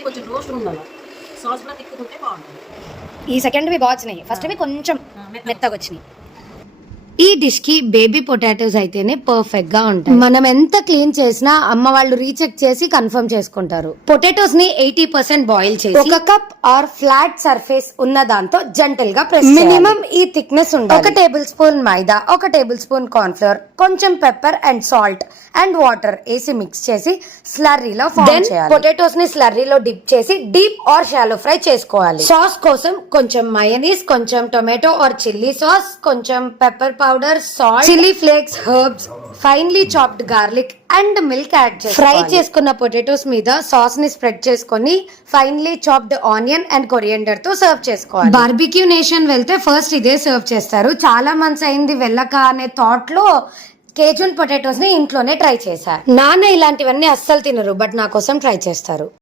ఇది కొంచెం రోస్ట్ ఉండాలి, సాస్ కూడా తిక్కుతుంటే బాగుంటుంది. ఈ సెకండ్వి బాగా వచ్చినాయి, ఫస్ట్వి కొంచెం మెత్తగా వచ్చినాయి. ఈ డిష్ కి బేబీ పొటాటోస్ అయితేనే పర్ఫెక్ట్ గా ఉంటాయి. మనం ఎంత క్లీన్ చేసినా అమ్మ వాళ్ళు రీచెక్ చేసి కన్ఫర్మ్ చేసుకుంటారు. పొటాటోస్ ని 80% బాయిల్ చేసి ఒక కప్ ఆర్ ఫ్లాట్ సర్ఫేస్ ఉన్న దాంతో జెంటల్ గా ప్రెస్ మినిమం ఈ థిక్నెస్ ఉండాలి. 1 టేబుల్ స్పూన్ మైదా, 1 టేబుల్ స్పూన్ కార్న్ ఫ్లోర్, కొంచెం pepper and salt and water వేసి మిక్స్ చేసి స్లర్రీలో ఫార్మ్ చేయాలి. పొటాటోస్ ని స్లర్రీలో డిప్ చేసి డీప్ ఆర్ షాలో ఫ్రై చేసుకోవాలి. సాస్ కోసం కొంచెం మయోనీస్, కొంచెం టొమాటో ఆర్ చిల్లీ సాస్, కొంచెం pepper powder, salt, chilli flakes, herbs, finely chopped garlic and milk add చేసి ఫ్రై చేసుకున్న పొటాటోస్ మీద సాస్ ని స్ప్రెడ్ చేసుకొని finely chopped onion and coriander తో సర్వ్ చేసుకోవాలి. బార్బిక్యూ నేషన్ వెళ్తే ఫస్ట్ ఇదే సర్వ్ చేస్తారు. చాలా మంత్స్ అయింది వెళ్ళక అనే థాట్ లో కేజున్ పొటాటోస్ ని ఇంట్లోనే ట్రై చేశారు. నాన్న ఇలాంటివన్నీ అస్సలు తినరు, బట్ నా కోసం ట్రై చేస్తారు.